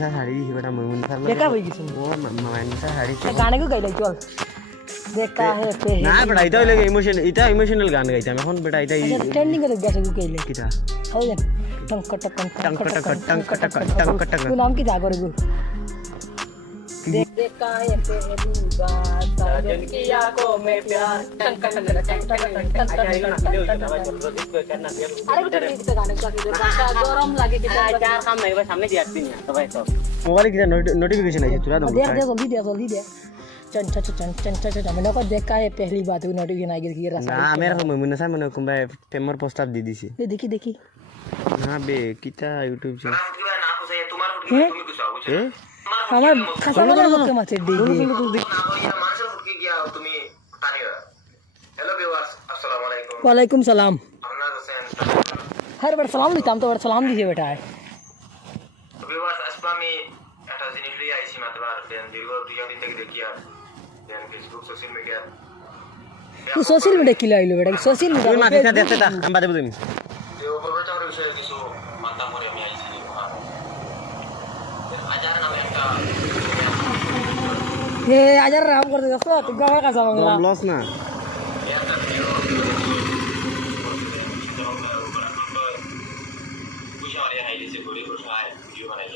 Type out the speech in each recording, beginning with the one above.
মাইনাসা শাড়ি দিছি বেটা মইমুন স্যার দেখা হয়ে গেছে ও মাইনাসা শাড়ি গানে গো গাইলাই চল দেখা হে পেহলি না বেটা এটা হইলে ইমোশনাল গান গাইতাম এখন বেটা এটা ট্রেন্ডিং করে গেছে গো গাইলে কিটা হাউ দেন টঙ্ক টক টঙ্ক টক টঙ্ক টক টঙ্ক টক तू नाम की जा करे गो देखा है पहली बार साजन की आंखों में प्यार टंक टक अरे बेटा गीत गाने का भाषा गरम लागे कि चार काम नहीं बस सामने दिया नहीं तो भाई तो मोबाइल की नोटिफिकेशन आई तुरा देख जल्दी दे चन मैंने को देखा है पहली बात वो नोटिफिकेशन आई गई ना मेरे को मइमुन सा मने कुंबा पेमर पोस्टर दी दिसी देखी ना बे किता यूट्यूब से আমার খাসা লাগা করতে মাছে মানুষের হুকি গিয়া তুমি তানিয়া হ্যালো ভিউয়ার্স আসসালামু আলাইকুম वालेकुम सलाम আপনারা আছেন हर बार सलाम দিতাম তো বার সালাম দিছে বেটা ভিউয়ার্স আজকে আমি একটা জিনিস লই আইছি মাত্রবার দেন দীর্ঘ 2 দিন থেকে দেখিয়া দেন ফেসবুক সোশ্যাল মিডিয়া तू सोशल मीडिया की लाइलो बेटा सोशल তুই मीडिया মাথা দেখতে তা আমি বাদে বুঝিনি এই অপরাধের বিষয়ে কিছু মাথা মরে আমি আইছি আজার নামে একটা ये आजार राम कर दे दोस्तों तू गावा का बांग्ला লস না একটা ভিডিও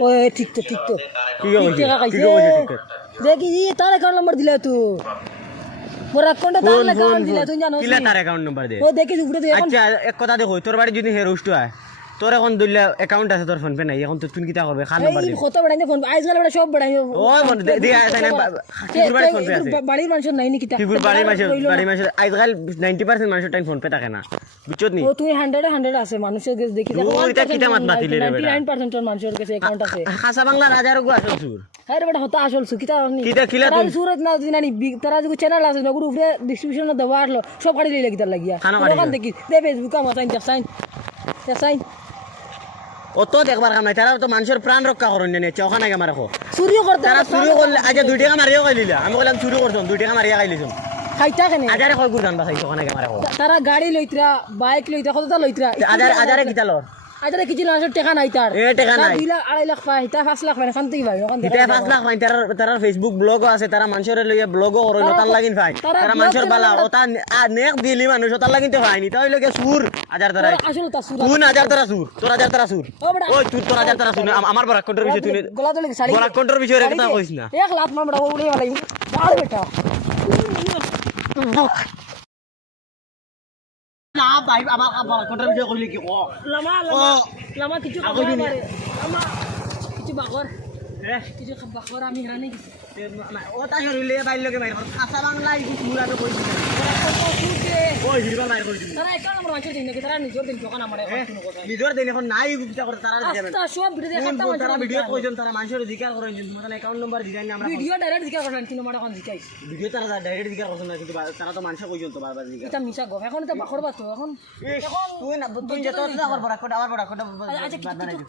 ओए ठीक तो কি ठीक है কি कैसे देखी ये तारे अकाउंट नंबर दिला तू मोर अकाउंट तारे अकाउंट दिला तू जानो কিলা তার অ্যাকাউন্ট নাম্বার দে ओ देखी উপরে তুই এখন আচ্ছা এক কথা দেখো তোর বাড়ি যদি হে রুষ্ট হয় তোর এখন দুইলা অ্যাকাউন্ট আছে তোর ফোন পে নাই এখন তুই কিটা করবে খান নাম্বার দে এই কত বড়াই ফোন আইজ গেল বড় সব বড়াই ওই মন দে আইছ না কিগুর বাড়ি ফোন পে আছে বাড়ির মানুষ নাই নি কিটা কিগুর বাড়ি মানুষ আজকাল 90% মানুষের টাইম ফোন পে থাকে না বুঝছত নি ও তুই 100 আছে মানুষের কাছে দেখি দেখো ও এটা কিটা মাত বাতিলে রে বেটা 99% এর মানুষের কাছে অ্যাকাউন্ট আছে খাসা বাংলা রাজার গো আসল সুর আরে বেটা হতা আসল সুকিতা নি কিটা খিলা তারা সুরত না দিনানি তারা যে চ্যানেল আছে নগর উপরে ডিস্ট্রিবিউশন না দেওয়া আসলো সব গাড়ি লই লাগিতার লাগিয়া দোকান দেখি দে ফেসবুক আমার সাইন অত দেখবার কাম নাই তারা তো মানুষের প্রাণ রক্ষা করুন নে চোখা নাই আমার রাখো চুরিও করতে তারা চুরি করলে আজ 2 টাকা মারিয়া খাইলিলা আমি বললাম চুরি করছম 2 টাকা মারিয়া খাইলিছম খাইতা কেনে আজারে কয় গুড় জানবা খাই চোখা নাই আমার রাখো তারা গাড়ি লইতরা বাইক লইতরা কতটা লইতরা আজারে কিটা লর আজারে কিছু না টাকা নাই তার এ টাকা নাই 2 লাখ 2.5 লাখ পাই তা 5 লাখ পাই খান থেকে ভাই ওখান এটা 5 লাখ পাই তারা ফেসবুক ব্লগও আছে তারা মানুষের লইয়া ব্লগও করে তার লাগিন ভাই তারা মানুষের বালা ওটা নেক দিলি মানুষ তার লাগিন তো ভাই নি তাই লগে সুর আজার তারা আসলে তা সুর তুই আজার তারা সুর তোর আজার তারা সুর ওই তুই তোর আজার তারা সুর আমার বড় কন্ট্রোল বিষয় তুই গলা দলে শাড়ি বড় কন্ট্রোল বিষয় রে কথা কইছ না 1 লাখ মার বড় উড়ে ভাই আরে বেটা না ভাই আমার বড় কন্ট্রোল বিষয় কইলি কি ও লামা কিছু খাবার মারে লামা কিছু বাগর কিছু বাগর আমি হারানি গেছি ও তা হইলে বাইর লগে বাইর খাসা বাংলা কিছু মুরাটো কইছ না ওই হিরবা বাইর কইছ তারা একটা নম্বর মাছ দিন নাকি তারা নিজের দিন দোকান আমারে কোনো কথা নিজের দিন এখন নাই গুপ্তা করে তারা দেবেন আস্তা সব ভিডিও দেখাতা তারা ভিডিও কইছেন তারা মানুষের অধিকার করেন তোমার অ্যাকাউন্ট নাম্বার দিবেন আমরা ভিডিও ডাইরেক্ট দিকা করেন তিন নম্বর এখন দিকাই ভিডিও তারা ডাইরেক্ট অধিকার করছেন না কিন্তু তারা তো মানুষ কইছেন তো বারবার অধিকার এটা মিছা গো এখন তো বাখর বাতো এখন তুই না তুই যত না কর বড় কোটা আবার বড় কোটা আচ্ছা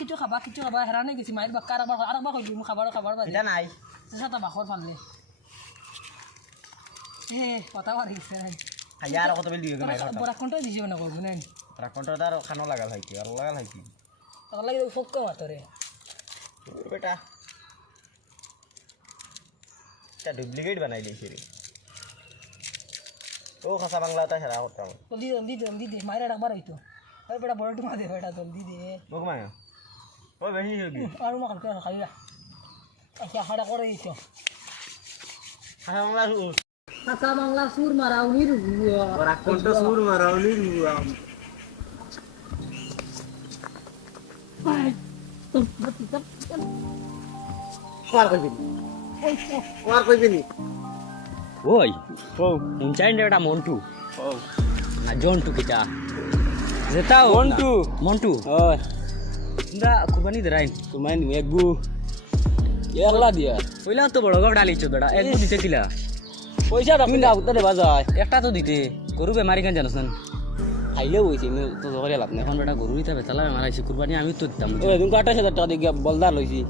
কিছু খাবা হেরানে গেছি মায়ের বাক্কার আরেকবার কইলি মু খাবার বাদ এটা নাই সেটা বাখর ফাললে কথা বার গেছে হাজার কত বিল দিও মাই বড় কন্ট্রোল দিছিও না কইবো না বড় কোটা দার খানো লাগাল হয় কি আর লাগাল হয় কি তার লাগি ফক কম আতরে বেটা এটা ডুপ্লিকেট বানাই দিয়েছি রে ও খাসা বাংলা তা সারা করতাম জলদি দে মায়ের একবার হইতো আরে বেটা বড় টুমা দে বেটা জলদি দে বকমায় ওই বেশি হবি আর মা কালকে খাইয়া আচ্ছা হাড়া করে দিছো খাসা বাংলা কাঁচা বাংলা সুর মারাউনি রুয়া বড় কোটা সুর মারাউনি রুয়া ওয়ার কইবি ওই ও উঞ্চাইন এটা মন্টু ও না জন্টু কিটা যেটা মন্টু ওই ইন্দা কুরবানি দেরাইন কুরবানি একগু একলা দিয়া কইলা তো বড় গড় ডালিছো বেটা একটু দিতে কিলা পয়সা রাখি না উত্তরে বাজায় একটা তো দিতে গরু বেমারি কেন জানোস না খাইলে হইছে তো ধরে লাভ নাই এখন বেটা গরু দিতে বেচালা বেমার আইছে কুরবানি আমি তো দিতাম ও তুমি 28000 টাকা দিয়ে বলদার লইছি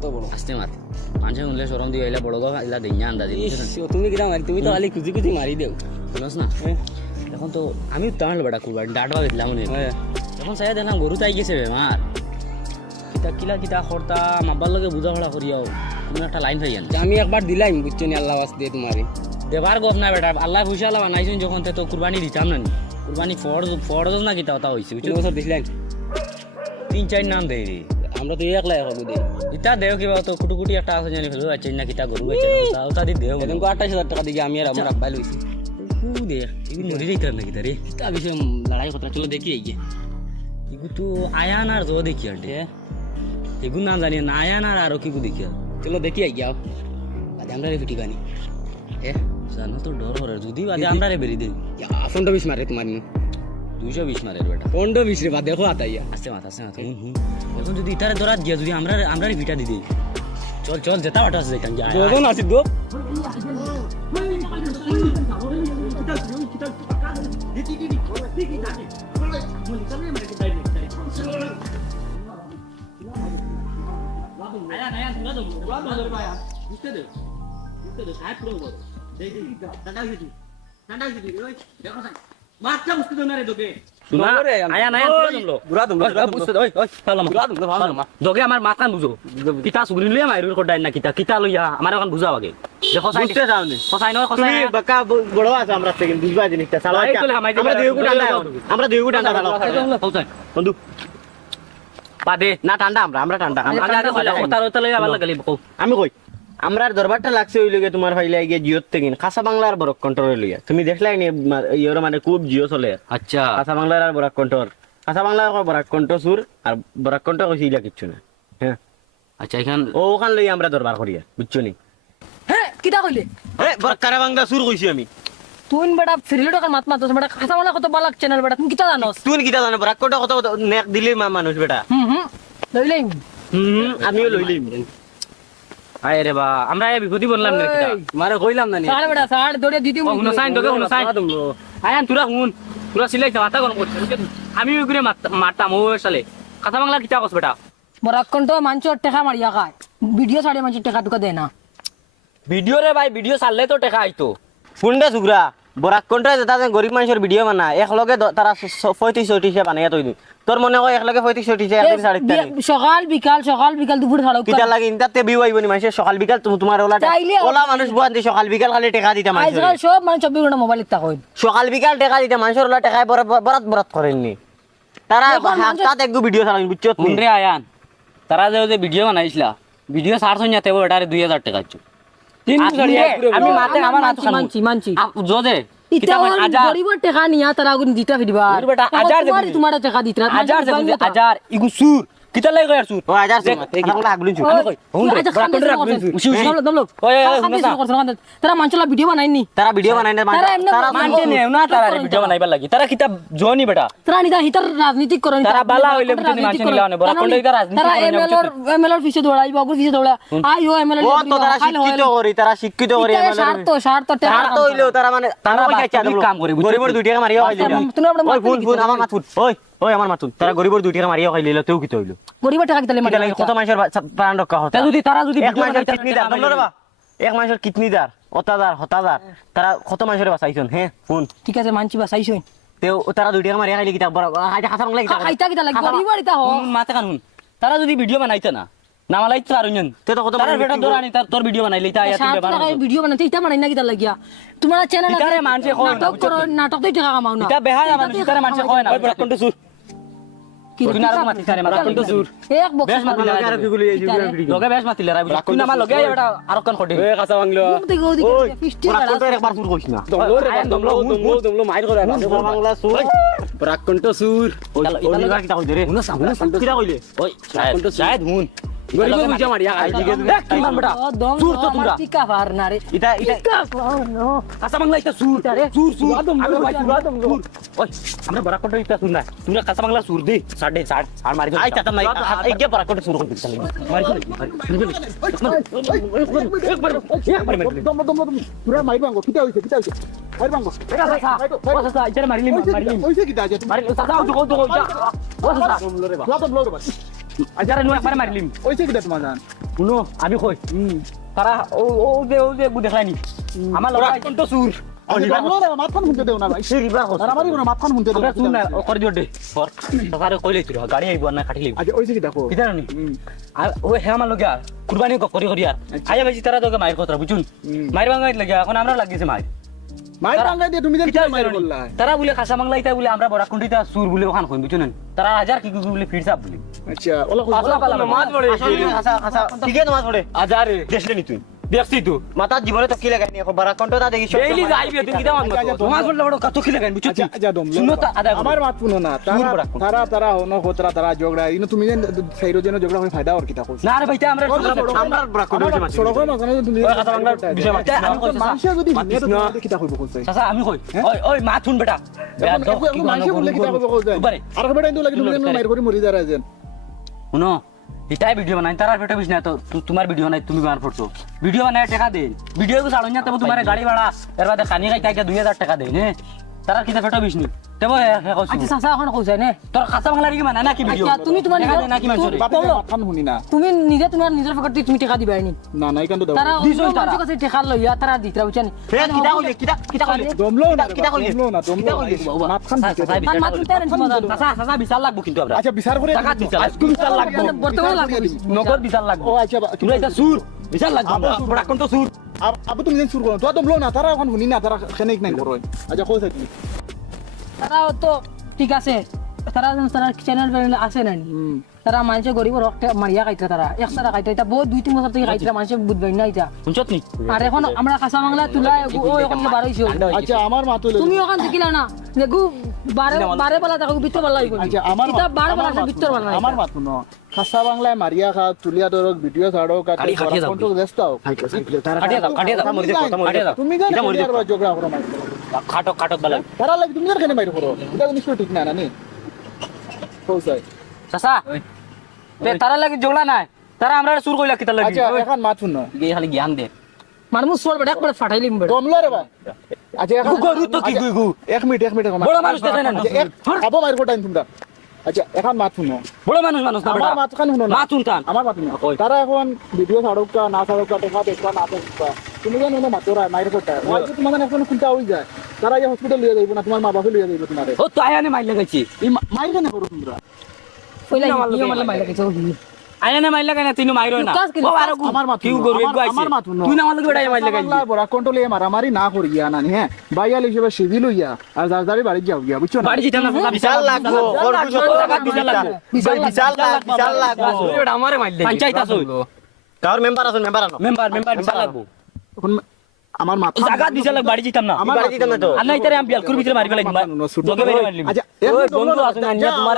তো বড় আস্তে মার মানুষে শুনলে সরম দিয়ে আইলা বড় গা আইলা দিনা আন্দাজি তুমি কিরা মারি তুমি তো খালি খুঁজি মারি দেও শুনস না এখন তো আমি তাহলে বেটা কুরবানি ডাটবা দিলাম মনে এখন সাইয়া দেখলাম গরু তাই গেছে বেমার কিতা কিলা কিতা করতা মাব্বার লগে বুঝাপড়া করিয়াও তুমি একটা লাইন পাইয়ান আমি একবার দিলাম বুঝছো নি আল্লাহ ওয়াস দিয়ে তোমারে দেবার গপ না বেটা আল্লাহ খুশি আল্লাহ বানাইছেন যখন তে তো কুরবানি দিতাম না নি। কুরবানি ফরজ না কিতা ওটা হইছে তিন বুঝছো বছর দিছিলেন 3-4 নাম দেই রে আমরা তো একলাই হবো দে ইতা দেও কিবা তো কুটুকুটি একটা আছে জানি ফেলো আছে না কিতা গরু আছে না ওটা দি দেও এরকম 28,000 টাকা দিয়ে আমি আর আমার আব্বাই লইছি কু দে ইগু মরি যাইতার না কিতা রে তা বিষয় লড়াই কথা চলো দেখি এই যে ইগু তো আয়ান আর জো দেখি আর দে এগু না জানি না আয়ান আর আরো কিগু দেখি আর চলো দেখি আই যাও আজ আমরা রে ফিটি গানি জানো তো ডর হরে যদি বাদে আমরা রে বেরি দেই ফোনটা বিশ মারে তোমার 220 মারে বেটা ফোনটা বিশ রে বা দেখো আতাইয়া আস্তে মাথা হুন হুন এখন যদি ইতারে দরাত গিয়া যদি আমরা রে ভিটা দি দেই চল চল যেতা বাটা আছে যাইতাম যা দুজন আছে দো শুনা আয়া না বুড়া দম বুঝতে ওই ওই সালাম দগে আমার মাথা বুঝো কিতা সুগরি লইয়া মাইরুর কোডাই না কিতা কিতা লইয়া আমার এখন বুঝাও আগে দেখো সাই বুঝতে চাও নি খসাই নয় তুমি খসাই বাকা বড় আছে আমরা থেকে বুঝবা জিনিসটা চালাও এই তো হামাই আমরা দিগু ঠান্ডা আমরা দিগু ঠান্ডা চালাও খসাই বন্ধু পাদে না ঠান্ডা আমরা ঠান্ডা কথা কথা লইয়া ভালো লাগলি বকো আমি কই আমরার দরবারটা লাগছে ওই লগে তোমার ফাইলে গিয়ে জিওর থেকে খাসা বাংলার বড় কন্ট্রোল লইয়া তুমি দেখলাই নি ইয়োর মানে খুব জিও চলে আচ্ছা খাসা বাংলার আর বড় কন্ট্রোল খাসা বাংলার বড় কন্ট্রোল সুর আর বড় কন্ট্রোল কইছি ইলা কিচ্ছু না হ্যাঁ আচ্ছা এখান ওখান লই আমরা দরবার করিয়া বুঝছো নি হ্যাঁ কিতা কইলে এ বড় কারা বাংলা সুর কইছি আমি তুই বেটা ফিরিলে টাকার মাত মাতছ বেটা খাসা মানে কত বালাক চ্যানেল বেটা তুমি কিতা জানোস তুই কিটা জানো বড় কন্ট্রোল কত নেক দিলে মানুষ বেটা লইলেই আমিও লইলিম আয় রে বা আমরা এই বিপদি বললাম না কিতা মারে কইলাম না নি সাড়ে বেটা সাড়ে দৌড়ে দিদি হুন সাইন দগে হুন সাইন আয়ান তুরা হুন তুরা সিলাই মাথা গরম করছিস আমি ওগুরে মারতাম ও সালে কথা বাংলা কিতা কস বেটা বরাক্কন তো মাঞ্চর টাকা মারিয়া খায় ভিডিও ছাড়ে মাঞ্চর টাকা টুকা দেয় না ভিডিও রে ভাই ভিডিও চাললে তো টাকা আইতো কোনটা সুগরা বরাক কোনটা যেটা গরিব মানুষের ভিডিও বানা একলগে তারা 35-40 বানাইয়া তৈ দিই তোর মনে হয় একলগে 35-40 একদিন সাড়ে সকাল বিকাল দুপুর ছাড়াও কিটা লাগে ইনতাতে বিউ আইবনি মানুষের সকাল বিকাল তোমার ওলা মানুষ বুয়ান সকাল বিকাল খালি টাকা দিতা মানুষ আজকাল সব মানুষ 24 ঘন্টা মোবাইল তা কই সকাল বিকাল টাকা দিতা মানুষের ওলা টাকা বরাত করেননি তারা হাফতাত একগু ভিডিও চালান বুঝছো হুন রে আয়ান তারা যে ভিডিও বানাইছিলা ভিডিও সার্চ হইয়া তেও এটারে 2000 টাকা আইছো আমি মাতে আমার হাত মানছি জোদে ইতা গরিবর টাকা নিয়া তারা আগুন দিতা ফিরবা বেটা হাজার তোমার টাকা দিতরা হাজার ইগু সুর কিতা লাগি কই আর সুর ও হাজার আমরা আগলুন ছু হুন রে ব্রাকন্ডর রাখবেন উসি ওই তারা মানচলা ভিডিও বানাইনি তারা ভিডিও বানাই না তারা মানতে নেও না তারা ভিডিও বানাইবার লাগি তারা কিতা জনি বেটা তারা নিতা হিতার রাজনীতি করেন তারা বালা হইলে বুঝনি মানছে নিলাও না ব্রাকন্ডর ইতা রাজনীতি তারা এমএলএর পিছে দৌড়াইব অগুর পিছে দৌড়া আইও এমএলএ ও তো তারা শিক্ষিত করি স্বার্থ তারা তো হইলো তারা মানে তারা কাম করে গরিবর 2 টাকা মারিয়া খাইলি ওই ফোন আমার মাথুন ওই আমার মাথুন তারা গরিবর 2 টাকা মারিয়া খাইলি তেও কি হইলো গরিবর টাকা কিতালে কিটা লাগে কত মানুষের প্রাণ রক্ষা হতো তারা যদি এক মানুষের কিডনি দার বললো বা এক মানুষের কিডনি দার হতাদার তারা কত মানুষের বাঁচাইছেন হ্যাঁ ফোন ঠিক আছে মানছি বা চাইছই তেও তারা 2 টাকা মারিয়া খাইলি কিটা হাসা বাংলা খাইতা কিতা লাগে গরিবর ইতা হ মাতে কানুন তারা যদি ভিডিও বানাইতে না নামালাইতে আরুন তে তো কত তারা বেটা দরানি তার তোর ভিডিও বানাইলে তা আয়া তুমি বানাও ভিডিও বানাতে ইতা বানাই না কিতা লাগিয়া তোমার চ্যানেল ইতারে মানুষে কয় না, নাটক করো নাটক তো টাকা কামাও না এটা বেহা মানুষ তারা মানুষে কয় না ব্রাকন্ড সুর কি তুই না মাতি তারে ব্রাকন্ড সুর এক বক্স বেশ মাতিলে আর কি গুলি লগে বেশ মাতিলে রাই তুই না লগে এটা আর কোন খডি এ কাঁচা বাংলা ওই কোন একবার সুর কইছ না দমলো মাইর করে বাংলা সুর ব্রাকন্ট সুর ওই কিটা কইছে রে কিটা কইলে ওই শায়দ হুন গরিব বুঝা মারিয়া আইজিকে কি মান বেটা সুর তো তোমরা টিকা ফার না রে এটা কাঁচা বাংলা এটা সুর সুর আমি ভাই সুর ওই আমরা ব্রাকন্ড এটা সুর না তুই কাঁচা বাংলা সুর দে 60 আর মারি আই চাতা নাই এই গে পরাকট সুর কইছ মারি পুরা মাইবাঙ্গো কিটা হইছে মাইবাঙ্গো ইতারে মারিলিম হইছে কিটা আছে মারি সাদা তো যা ও সাদা লাতো ব্লগ বাস আজারে নো একবার মারিলিম হইছে কিটা তোমার জান শুনো আমি কই তারা ও যে গু দেখাইনি আমার লড়াই কোনটা সুর মাতখান শুনতে দেও না ভাই মারামারি করে মাতখান শুনতে দেও আমরা শুন না করে দিও দে পর তারে কইলে তুই গাড়ি আইব না কাটি লইব আচ্ছা ওইছে কি দেখো কিতা নি ওই হে আমার লগা কুরবানি করি করি আর আয়া ভাই তারা তোকে মাইর কথা বুঝুন মাইর ভাঙাই লাগা এখন আমরা লাগিছে মাইর মাইর টাঙ্গাই দিয়ে তুমি যেন কি মাইর বললা তারা বলে খাসা বাংলা ইতা বলে আমরা বড় কুন্ডিতা সুর বলে ওখান কই বুঝুন তারা হাজার কি বলে ফিরসাব বলে আচ্ছা ওলা মাছ পড়ে খাসা খাসা ঠিকই তোমার পড়ে হাজারে দেশলে নি তুই দেখছি তো মাথার জীবনে তো কি লাগাইনি এখন বারা কন্টটা দেখিস ডেইলি যাইবি তুই কিটা মাছ মাছ পড়লে বড় কত কি লাগাই বুঝছিস আচ্ছা দম শুনো তো আদা আমার মাত শুনো না তারা হনো হোতরা তারা ঝগড়া ইনো তুমি যেন সাইরো যেন ঝগড়া হয় ফায়দা আর কিটা কইছ না রে ভাইটা আমরা আমরা বড় কন্ট মাছ সড়কের মাঝখানে তুমি কথা বাংলা বিষয় মাছ মানুষ যদি নিয়ে তো কিটা কইব কইছ চাচা আমি কই ওই ওই মাছ শুন বেটা মানুষ বললে কিটা কইব কইছ আর বেটা ইন্দু লাগি তুমি যেন মাইর করে মরি যারা যেন শুনো এটাই ভিডিও বানাই তার ফটো বিছ না তো তোমার ভিডিও নাই তুমি বানার পড়ছো ভিডিও বানায় টাকা দে ভিডিও को ছাড়ো না তবে তোমার গাড়ি ভাড়া এর বাদে খানি খাইতা 2000 টাকা দে নে তারা কিটা ফটো বিছ নি তবে হে কইছো আচ্ছা চাচা এখন কইছে নে তোর খাসা বাংলা কি মানে না কি ভিডিও আচ্ছা তুমি তোমার টাকা দে না কি মানছরে মাতখান শুনি না তুমি নিজে তোমার নিজের পকেট থেকে তুমি টাকা দিবাই নি না নাই কান্দ দাও তারা দিছো অন্য তারা। মানুষের কাছে টাকা লইয়া তারা দিতরা বুঝছেন কিটা কইলে কিটা কইলে দমলো না কিটা কইলে দমলো মাতখান শুনতে আর মাত্র তেরেন সমাধান চাচা চাচা বিশাল লাগবো কিন্তু আমরা আচ্ছা বিচার করে টাকা বিশাল আজকে বিশাল লাগবো বর্তমানে লাগবে নগদ বিশাল লাগবো ও আচ্ছা তোমরা এটা সুর বিশাল লাগবো বড় কোন তো সুর আবু তুমি যেন সুর করো তো দমলো না তারা এখন শুনি না তারা খেনে নাই করো আচ্ছা কইছ কি তারাও তো ঠিক আছে তারা তারা চ্যানেল আছে না তারা মানুষ গরিব রক্ত মারিয়া খাইতে তারা একসারা খাইতে এটা বহুত 2-3 বছর থেকে খাইতে মানুষ বুঝবেন না এটা শুনছত নি আর এখন আমরা খাসা বাংলা তুলা ও এখন বার হইছো আচ্ছা আমার মা তো তুমি ওখান দেখিলা না যে গু বারে বারে বেলা দেখো ভিতর বেলা হইব আচ্ছা আমার এটা বারে বেলা ভিতর বেলা আমার মা শুনো খাসা বাংলায় মারিয়া খা তুলিয়া ধরক ভিডিও ছাড়ো কাটি খাটিয়ে দাও। কোনটো দেস্তাও কাটিয়ে দাও মরে দেখো মরে দাও তুমি জানো এটা মরে আর ঝগড়া করো মাইর খাটক খাটক বালা তারা লাগি তুমি কেন মাইর করো এটা নিশ্চয় ঠিক না নানি কইছাই চাচা তে তারা লাগি জোলা নাই তারা আমরা সুর কইলা কিতা লাগি আচ্ছা এখন মা শুনো গে খালি জ্ঞান দে মানুষ সোল বেটা একবার ফাটাইলিম বেটা দমলো রে ভাই আচ্ছা এখন গরু তো কি গু এক মিনিট বড় মানুষ দেখে না আবো মাইর কোটাইন তোমরা আচ্ছা এখন মা শুনো বড় মানুষ মানুষ না আমার বেটা মাতখান শুনো না মা শুনতাম আমার মাত শুনো কই। তারা এখন ভিডিও ছাড়ুক না ছাড়ুক দেখা দেখবা না দেখবা তুমি জানো না মাতরা মাইর কোটা মই যদি তোমার এখন চিন্তা হই যায় তারা এই হসপিটাল লিয়ে যাইব না তোমার মা বাবা লিয়ে যাইব তোমারে ও তো আয়ানে মাইল লাগাইছি এই মাইর কেন করো তোমরা কইলা ইয়ে মারলে মাইলা কিছু আয়ানে মাইল লাগাই না তিনু মাইরো না ও আর আমার মাত কিউ গরু একগু আইছে আমার মাত শুনো তুই না মাল বেটা মাইল লাগাইছি বাংলা বড় কন্ট্রোলে মারামারি না করিয়া না হ্যাঁ বাইয়াল হিসেবে সিভিল হইয়া আর জারজারি বাড়ি যাও গিয়া বুঝছো না বাড়ি যেতাম না বিশাল লাগবো ওর টাকা বিশাল লাগবো বিশাল লাগবো এটা আমারে মাইল লাগে পঞ্চায়েত আছে কার মেম্বার আছে মেম্বার আনো মেম্বার বিশাল লাগবো এখন আমার মাথা জায়গা বিশাল লাগ বাড়ি যেতাম না আমার বাড়ি দিতাম না তো আর না ইতারে আমি বিয়াল ভিতরে মারি ফেলাই দিবা লগে মেরে মারলি আচ্ছা ওই বন্ধু আছে না নিয়া তোমার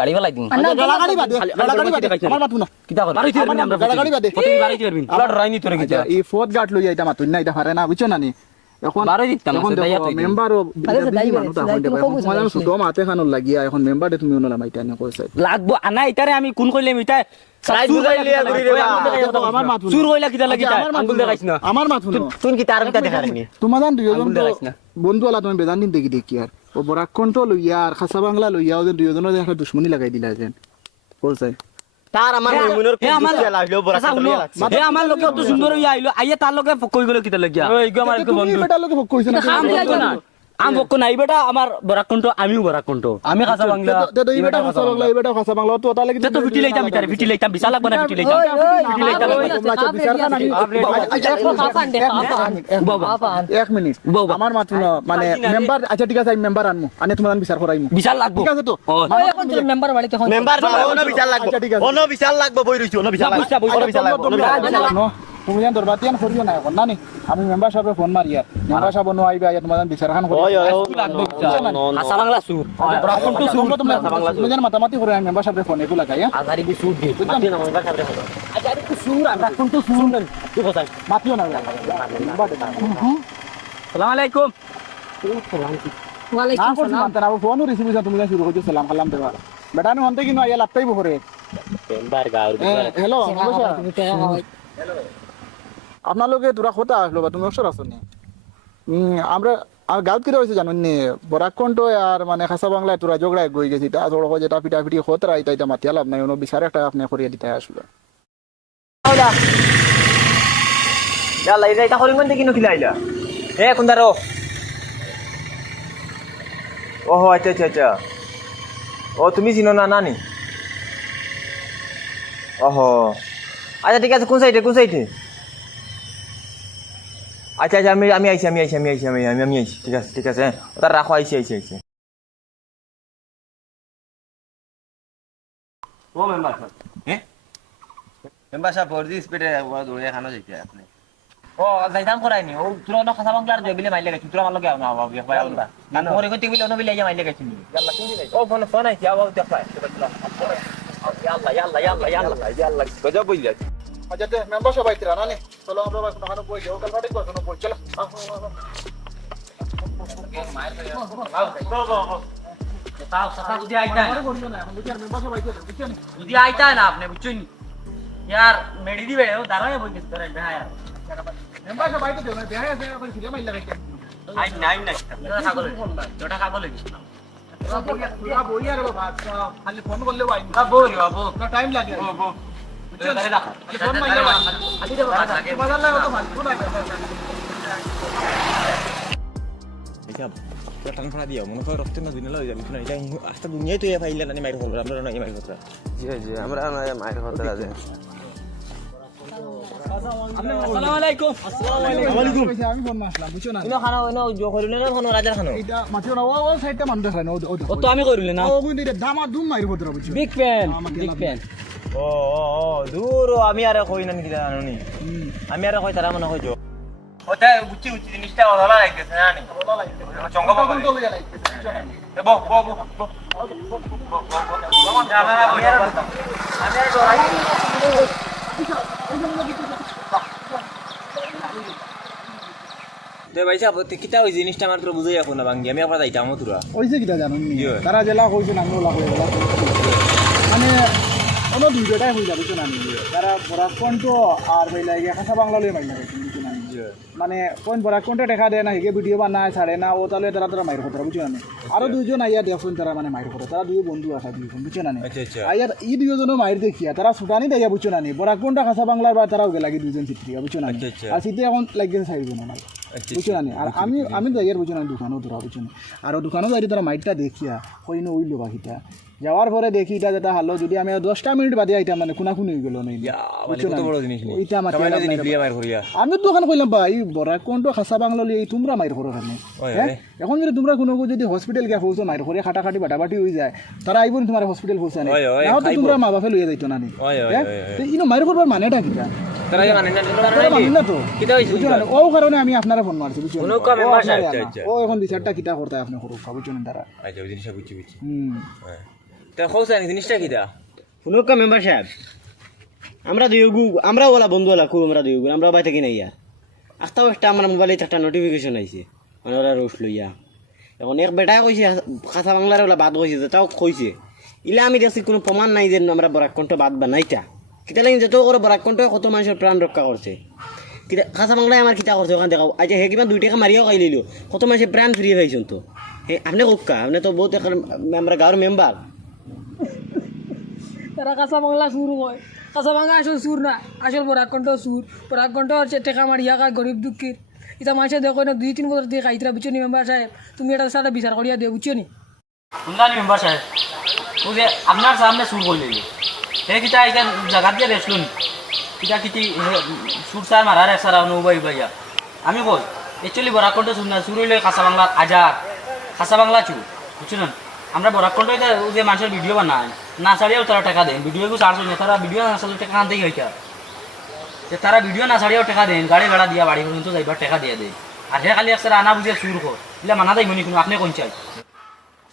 গাড়ি ফেলাই দিন গালাগালি বাদে গালাগালি বাদে আমার মাথা না কিটা কর বাড়ি ফিরবি আমরা গালাগালি বাদে প্রতিদিন বাড়ি ফিরবি লড় রাইনি তোরে কিটা এই ফোর্থ গার্ড লইয়া এটা মাতুন না এটা পারে না বুঝছো না নি এখন বারোই দিতাম না, এখন সে দাইয়া দেখো তুই দিন। মেম্বারও দাইয়া মানুষ দাইয়া এখন তুমি দেখো কবুজ তোমার দাইছি। সুদম হাতে খানো লাগিয়া এখন মেম্বারে তুমি ওনা লামাইতা না কইছে লাগবো আনা ইতারে আমি কোন কইলাম ইতা সাইড বুঝাই লিয়া ঘুরি রে আমার মাথা সুর কইলা কিটা লাগি তা আঙ্গুল দেখাইছ না আমার মাথা তুই কি তার কিটা দেখারিনি তোমার জান দুইজন আঙ্গুল দেখাইছ না। বন্ধু আলা তুমি বেদান দিন দেখি দেখি আর ও বরাক কন্ট্রোল লইয়া আর খাসা বাংলা লইয়া ওদের দুইজনের একটা দুশ্মনী লাগাই দিলা যেন কইছে তার আমার মইমুনের এ আমার লাগলো বড় আচ্ছা, শুনো, এ আমার লোকে অত সুন্দর হইয়া আইলো আইয়া তার লোকে কই গেল কিটা লাগিয়া ওই গো আমার তুমি বন্ধু বেটা লোকে কইছ না আম বকো না আম বকো নাই বেটা আমার বরাকন্ট আমিও বরাকন্ট আমি খাসা বাংলা এই বেটা খাসা বাংলা এই বেটা খাসা বাংলা তো তাহলে কি তো ভিটি লাইতাম ইতারে ভিটি লাইতাম বিশাল লাগবে না ভিটি লাইতাম এক মিনিট বাবা। আমার মাথা মানে মেম্বার আচ্ছা ঠিক আছে আমি মেম্বার আনমু আনে তোমার বিচার করাইমু বিশাল লাগবো ঠিক আছে তো ও মেম্বার বাড়িতে এখন মেম্বার ওনো বিশাল লাগবো আচ্ছা, ঠিক আছে। ওনো বিশাল লাগবো বই রইছি ওনো বিশাল লাগবো ওনো বিশাল লাগবো ওনো বিশাল লাগবো তুমি যেন দরবাতিয়ান করিও না এখন না নি আমি মেম্বার সাহেব ফোন মারিয়া মেম্বার সাহেব নো আইবা আয়া তোমার বিচার খান করি ওই লাগবো খাসা বাংলা সুর বরাকন্ট সুর তুমি যেন মাতামাতি করে আমি মেম্বার সাহেব ফোন এগুলো লাগাই আজারি বি সুর দি আজারি তো সুর আমরা কোনটো সুর তুই কোথায় মাতিও না সালাম আলাইকুম ওয়ালাইকুম না করছি মানতে না ফোন রিসিভ হইছে তুমি যেন শুরু করছো সালাম কালাম দেবা বেটা নো হন্তে কিনো আয়া লাপটাই বহরে মেম্বার গাওর হ্যালো নমস্কার তুমি টাকা খাওয়াই আপনালোকে তোরা কোথা আসলো বা তুমি অবসর আছো নি আমরা আর গাঁত কিরা হয়েছে জানেন নি বরাকণ্ঠ আর মানে খাসা বাংলায় তোরা ঝগড়ায় গই গেছি তা জড়ো যেটা পিটা পিটি হতরা এটা এটা মাতিয়া লাভ নাই ono বিচার একটা আপনি করিয়ে দিতে আসলো ইয়ালা এটা করিম মানে কিনো খিলাইলা এ কোনদারো ওহো আচ্ছা আচ্ছা আচ্ছা ও তুমি চিনো না নানি ওহো আচ্ছা ঠিক আছে কোন সাইডে আচ্ছা আচ্ছা আমি আইছি ঠিক আছে তার রাখো আইছি ও মেম্বার স্যার মেম্বার সাহেব পরদি স্পিডে দৌড়ে খানো যাইতে আপনি ও যাইতাম করাইনি ও তোরা না খাসা বাংলার জবিলে মাইলে গেছিস তোরা মালকে না বাবা ভাই আল্লাহ না মোরে কইতে বিলে না বিলে মাইলে গেছিস يلا ও ফোন আইছি আবার দেখা يلا গজব বইলা আচ্ছা তে মেম্বার সবাই আইতরা না নে চলো আমরা ওখানে বই যাও কাল ফাটে করছো বই চলো তাও সাথা যদি আইতা যদি আইতা না আপনি বুঝছেন यार मेडी दी बेड़े दारा बोल के करे बे यार মেম্বার সবাই তো দেও না দেয়া আছে এখন ফিরে মাইলা রাখতে आई নাই जोटा खा बोले বই আর বাবা খালি ফোন করলে আই अब बोल अब না টাইম লাগে करे दा ফোন মাইলা अभी दे বাজার লাগে তো মাল কোন এইসব টান ফাড়া দিও মনে করে রক্ত না দিন লই যাবি না এটা আস্তে দুনিয়ায় তুই ফাইলে না মাইর হল আমরা না মাইর কথা জি জি আমরা মায়ের কথা আছে अस्सलाम वालेकुम আমি ফোন মাসলাম বুঝছো না ইনো খানো ইনো জো করিলে না খানো রাজার খানো এটা মাটিও না ও সাইডটা মান দেখায় না ओ तो আমি করিলে না ও বুঝি রে দামা দুম মাইর ভদ্র বুঝছো বিগ ফ্যান ও দূর আমি আরে কই না কি জানোনি আমি আরে কই তারা মনে কই জো ওটা বুঝছি জিনিসটা ভালো লাগতেছে না নি চঙ্গা বাবা বো ভাই সাহেব কিতা ওই জিনিসটা আমার তো বুঝাই এখন না ভাঙ্গি আমি আপনার যাইতাম তোরা ওইছে কিটা জানো নি তারা জেলা কইছে না আমি লাগলে মানে ono দুইটাই হই যাবে তো না নি তারা বরাকন তো আর ভাই লাগে খাসা বাংলা লই মাইনা বুঝছো না মানে কোন বরাকনটা দেখা দেয় না হিগে ভিডিও বানায় ছাড়ে না ও তাহলে তারা মাইর কথা বুঝছো না আরো দুইজন আইয়া দেখুন তারা মানে মাইর কথা তারা দুই বন্ধু আছে দুইজন বুঝছো না আইয়া এই দুইজনও মাইর দেখিয়া তারা সুটানি দেয়া বুঝছো না বরাকনটা খাসা বাংলার বা তারাও লাগে দুইজন চিত্রিয়া বুঝছো না আর চিত্রি এখন লাগিয়ে চাইজন না বুঝছো না আর আমি যাইয়ার বুঝছো না দোকানও ধরা বুঝছো না আর দোকানও যাই তারা মাইরটা দেখিয়া কইনো ওই লোক বাকিটা যাওয়ার পরে দেখি এটা যেটা হালো যদি আমি 10টা মিনিট বাদে আইতাম মানে কোনাকুনি হয়ে গেল নাই কত বড় জিনিস নি ওইটা আমার মাইর করিয়া আমি দোকান কইলাম ভাই বরাকনটো খাসা বাংলা লই তোমরা মাইর করো কেন এখন যদি তোমরা কোনো যদি হসপিটাল গিয়া পৌঁছো মাইর করে খাটাখাটি বাটাবাটি হয়ে যায় তারা আইব তোমার হসপিটাল পৌঁছা নাই নাও তো তোমরা মা বাপে লইয়া যাইতো না নি তো ইনো মাইর করবার মানেটা কিটা তারা মানে না তো কিতা হইছে ও কারণে আমি আপনারা ফোন মারছি বুঝছো কোনো কাম মেম্বার সাহেব ও এখন বিচারটা কিটা করতে আপনি করো বুঝছো না তারা আচ্ছা ওই জিনিসটা বুঝছি তা হুম খোঁজ জিনিসটা কিতা শুনুকা মেম্বার সাহেব আমরা আমরা ওলা বন্ধু ওলা খুব আমরা আমরা বাই থাকি না ইয়া আস্তাও একটা আমার মোবাইলে একটা নোটিফিকেশন আইছে মানে ওরা রোজ লইয়া এখন এক বেটাই কইছে খাসা বাংলার ওলা বাদ কইছে তাও কইছে ইলা আমি দেখছি কোনো প্রমাণ নাই যে আমরা বরাকণ্ঠ বাদ বানাইতা কিতা লাগি যত করে বরাকণ্ঠ কত মানুষের প্রাণ রক্ষা করছে কিতা খাসা বাংলায় আমার কিতা করছে ওখান দেখাও আচ্ছা হে কিবা 2 টাকা মারিয়াও খাই লইলো কত মানুষের প্রাণ ফিরিয়ে পাইছেন তো হে আপনি কোক্কা আপনি তো বহুত আমরা গাঁৱৰ মেম্বার তারা কাঁচা বাংলা সুর হয় কাঁচা বাংলা আসল সুর না আসল বরাকণ্ঠ সুর বরাকণ্ঠ হচ্ছে টেকা মারিয়া খায় গরিব দুঃখীর এটা মানুষের দেখো না 2-3 বছর দিয়ে খাইতরা বুঝছো নি মেম্বার সাহেব তুমি এটা সাথে বিচার করিয়া দিও বুঝছো নি শুনলানি মেম্বার সাহেব ও যে আপনার সামনে সুর বললে হে কিতা এটা জায়গা দিয়ে রেসলুন কিতা কিতি সুর সার মারার একসারা নৌবাই ভাইয়া আমি কই একচুয়ালি বরাকণ্ঠ সুর না সুর হইলে খাসা বাংলা আজাদ খাসা বাংলা চুর বুঝছো না আমরা বরাকণ্ঠ এটা যে মানুষের ভিডিও বানায় না ছাড়িয়েও তারা টাকা দেন ভিডিওকে চার্জ হয় না তারা ভিডিও না ছাড়লে টাকা আনতেই হইতা যে তারা ভিডিও না ছাড়িয়েও টাকা দেন গাড়ি ভাড়া দিয়া বাড়ি পর্যন্ত যাইবার টাকা দিয়ে দেয় আর হে খালি একসারা আনা বুঝে সুর কর এগুলা মানা দেয় মনে কোনো আপনি কোন চাই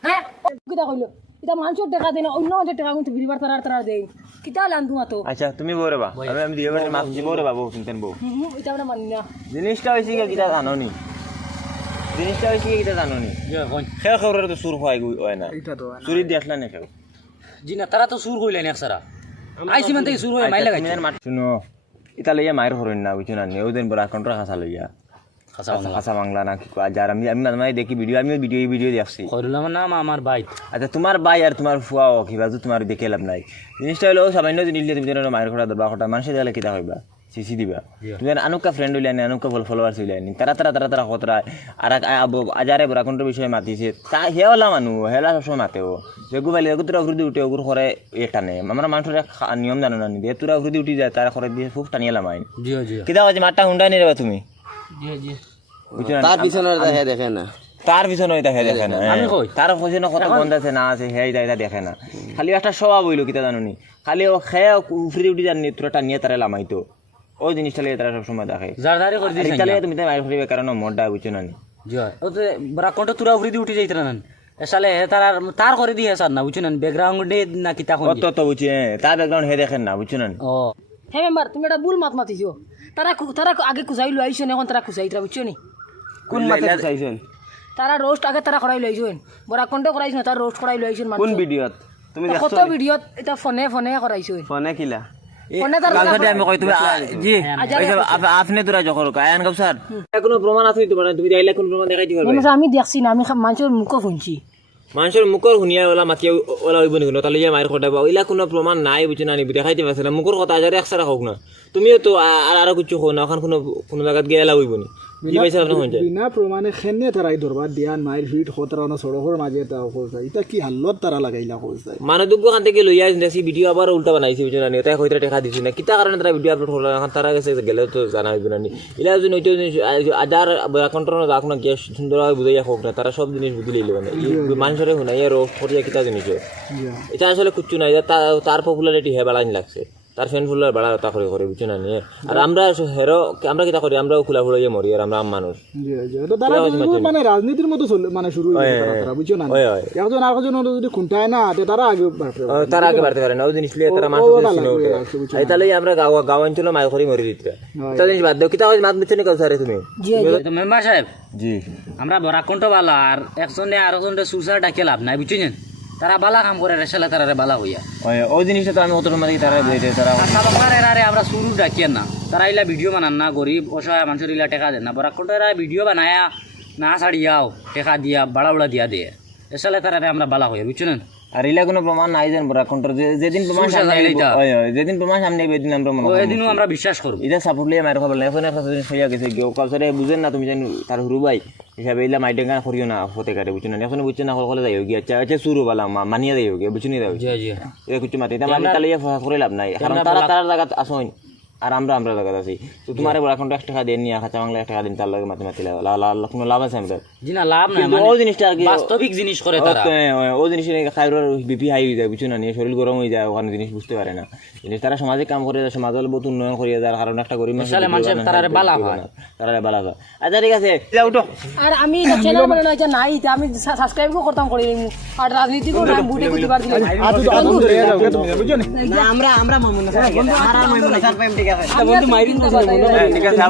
হ্যাঁ কিতা কইলো এটা মানুষের টাকা দেয় না অন্য মানুষের টাকা কিন্তু ফিরিবার তারা দেয় কিতা লান তোমা তো আচ্ছা তুমি বউ রে বা আমি দিয়ে বারে মাছ দিব রে বাবু চিন্তেন বউ এটা আমরা মানি না জিনিসটা হইছে কি কিতা জানোনি জিনিসটা হইছে কি কিতা জানোনি খেল খেলরে তো সুর হয় হয় না এইটা তো চুরি দিয়ে আসলা না খেল জি না তারা তো সুর কইলেন একসারা আইসি মানে সুর হয় মাই লাগাই শুনো এটা লইয়া মায়ের হরণ না বুঝছো না নেও দিন বড় কন্ট্রা খাসা লইয়া খাসা বাংলা না কি কয় যার আমি মানে দেখি ভিডিও আমিও ভিডিও দেখছি কইলাম না আমার ভাই আচ্ছা তোমার ভাই আর তোমার ফুয়া কিবা তোমার দেখে লাভ নাই জিনিসটা হলো সামান্য জিনিস দিয়ে তুমি মায়ের খোটা দরবার খোটা মানুষের দিলে কিতা হইবা সিসি দিবা তুমি আনুকা ফ্রেন্ড হইলে আনি আনুকা ফলোয়ার্স হইলে আনি তারা খতরা আর আজারে বরাকণ্ঠর বিষয়ে মাতিছে তা হেওলা মানুষ হেলা সবসময় মাতেও বেগু বাইলে তোরা উফরুদি উঠে ওগুর করে টানে আমরা মানুষের নিয়ম জানো না দিয়ে তোরা উফরুদি উঠি যায় তারা করে দিয়ে খুব টানিয়েলাম আইন জি জি কিতা হচ্ছে মাঠটা হুন্ডা নিয়ে যাবা তুমি বুঝছো না তার পিছনে দেখে না তার পিছনে ওইটা হে দেখে না আমি কই? তার পিছনে কত বন্ধ আছে না আছে হে এটা দেখে না খালি একটা স্বভাব হইলো কিতা জানুনি খালি ও খেয়ে উফরি উঠি জানি তোরা টানিয়ে তারা লামাইতো ওই জিনিসটা লিয়ে তারা সবসময় দেখে জারদারি করে দিছ এটা লিয়ে তুমি তাই মাইর ফেলিবে কারণ মোডটা বুঝছো না নি জি ও তো বরাকণ্ঠ তুরা উফরি দি উঠি যাইত না এসালে তার করে দিয়ে স্যার না বুঝছেন ব্যাকগ্রাউন্ডে না কিতা কোন অত তো বুঝছি তার ব্যাকগ্রাউন্ড হে দেখেন না বুঝছো না নি ও হ্যাঁ মেম্বার তুমি একটা ভুল মাত মাতিছো তারা আগে খুঁজাই লইছো এখন তারা খুঁজাইতরা বুঝছো নি কোন মাথা চাইছেন তারা রোস্ট আগে তারা করাই লইছেন বরাকণ্ঠ করাইছ না তারা রোস্ট করাই লইছেন কোন ভিডিওত তুমি কত ভিডিওত এটা ফোনে করাইছো ফোনে কিলা ফোনে তার আমি কই তুমি জি আপনি তোরা যখন আয়ান গাব স্যার কোনো প্রমাণ আছে তো তুমি যাইলে কোন প্রমাণ দেখাইতে পারবে আমি দেখছি না আমি মানুষের মুখ শুনছি মানুষের মুখর শুনিয়া ওলা মাতিয়া ওলা হইব নাকি তাহলে যে মায়ের খটাবা ওইলা কোনো প্রমাণ নাই বুঝে না নিবি দেখাইতে পারছে না মুখর কথা আজারে একসারা হোক না তুমিও তো আরো কিছু হোক না ওখান কোনো জায়গাত গিয়ে এলা হইব নি জি পাইছে আপনার হয়ে যায় বিনা প্রমাণে খেনে তারাই ধরবা দিয়ান মায়ের ফিট খতরানো সড়কের মাঝে তা কইছে এটা কি হালত তারা লাগাইলা কইছে মানবদ্য খান থেকে লইয়া দেখছি ভিডিও আবার উল্টা বানাইছে বুঝে না নি তাই হইতে দেখা দিছি না কিতা কারণে তারা ভিডিও আপলোড করলো এখন তারা গেছে গেলে তো জানা হইব না নি ইলা যদি ওইটা আদার কন্ট্রোল রাখ না গ্যাস সুন্দরভাবে বুঝাইয়া হোক না তারা সব জিনিস বুঝি লইলে মানে মানুষের শুনাইয়া রোগ করিয়া কিতা জিনিস এটা আসলে কুচ্ছু নাই তার পপুলারিটি হে বাড়াইন লাগছে তার ফ্যান ফুলার বাড়া তা করে বুঝছো না নিয়ে আর আমরা হেরো আমরা কিতা করি আমরাও খোলা ফুলাইয়া মরি আর আমরা মানুষ তারা মানে রাজনীতির মতো মানে শুরু হয়ে বুঝছো না একজন আরেকজন যদি খুঁটায় না তারা আগে তারা আগে বাড়তে পারে না ওই জিনিস লিয়ে তারা মানুষ তাহলে আমরা গাঁও অঞ্চলে মায় করি মরি দিতে তা জিনিস বাদ দাও কিতা মাত বুঝছো নি কাউসারে তুমি মেম্বার সাহেব জি আমরা বরাকণ্ঠ বালা আর একজনে আরেকজনে সুসার ডাকে লাভ নাই বুঝছেন তারা বালা কাম করে রেসালে তারা বালা হইয়া ওই জিনিসটা তো আমি অত মারি তারা বইতে তারা আরে আমরা শুরু ডাকিয়েন না তারা ইলা ভিডিও বানান না গরিব অসহায় মানুষের ইলা টেকা দেন না বরাকণ্ঠ এরা ভিডিও বানায়া না ছাড়িয়াও টেকা দিয়া বাড়া দিয়া দিয়ে এসালে তারা আমরা বালা হইয়া বুঝছেন আর ইলা কোনো প্রমাণ নাই যেন বরাকণ্ঠর যেদিন প্রমাণ সামনে যেদিন প্রমাণ সামনে এদিন আমরা মনে এদিনও আমরা বিশ্বাস করব এটা সাপোর্ট লিয়ে মায়ের খবর এখন একটা জিনিস হইয়া গেছে কেউ কাউসারে বুঝেন না তুমি জানো তার হুরু ভাই হিসাবে ইলা মাইটেঙ্গা করিও না হতে কাটে বুঝছো না এখন বুঝছে না কলে যাই হোক আচ্ছা আচ্ছা শুরু বালা মানিয়ে যাই হোক বুঝছো নি যাই জি জি এ কিছু মাতি এটা মানে তাহলে করে লাভ নাই কারণ তারা জায়গা আসোই আর আমরা জায়গা আছি তো তোমার বরাকণ্ঠ 1 টাকা দেন নিয়ে খাঁচা বাংলা 1 টাকা দিন তার লাগে মাতি মাতি কোনো লাভ আছে আমাদের জি না লাভ নাই মানে ওই জিনিসটা আর কি বাস্তবিক জিনিস করে তারা ওই জিনিস খাইবার বিপি হাই হয়ে যায় বুঝছো না নিয়ে শরীর গরম হয়ে যায় ওখানে জিনিস বুঝতে পারে না জিনিস তারা সামাজিক কাম করে যায় সমাজের বহুত উন্নয়ন করিয়ে যার কারণ একটা গরিব মানুষের তারা বালা হয় আচ্ছা ঠিক আছে যাও উঠো আর আমি চ্যানেল মানে না নাই আমি সাবস্ক্রাইবও করতাম করি আর রাজনীতিকও নাম বুটে বুঝতে পারছি না আমরা মামুন না আর মামুন না স্যার পাইম ঠিক আছে বন্ধু মাইরিন তো ঠিক আছে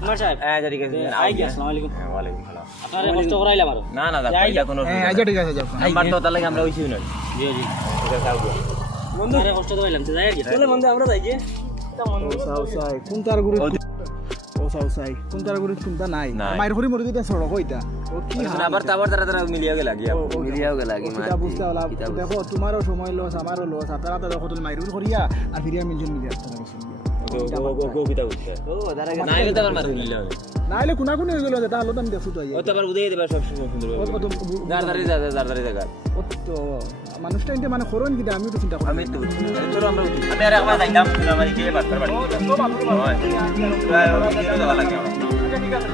মেম্বার সাহেব আচ্ছা ঠিক আছে আসসালামু আলাইকুম ওয়ালাইকুম আসসালাম আপনারা কষ্ট করাইলাম আর না না এটা কোনো আচ্ছা ঠিক আছে যাও নাম্বার তো তার লাগে আমরা হইছি না জি জি ঠিক আছে যাও বন্ধু আরে কষ্ট তো করাইলাম তো যাই আর কি চলে বন্ধু আমরা যাই যে সাউসাই কোন তার গুরু ও সাউসাই কোন তার গুরু চিন্তা নাই মাইর হরি মরি দিতে সড়ক হইতা ও কি আবার তারা মিলিয়া গেল গিয়া মিলিয়া গেল গি এটা বুঝতে হলা দেখো তোমারও সময় লস আমারও লস আপনারা তো দেখো তুমি মাইর করিয়া আর ফিরিয়া মিলজন মিলিয়া নাইলে তো আবার মারি নিলে হবে নাইলে কোনা কোন হয়ে গেল যেটা হলো আমি দেখছো তো ও তো আবার বুঝাই দেবা সব সুন্দর দাঁড়ারি জায়গা তো মানুষটা ইনতে মানে করুন কি আমি তো চিন্তা করি আমি তো চলো আমরা আমি আর একবার যাইতাম আমারে কে বাদ করবা তো ভালো হয় লাগে ঠিক আছে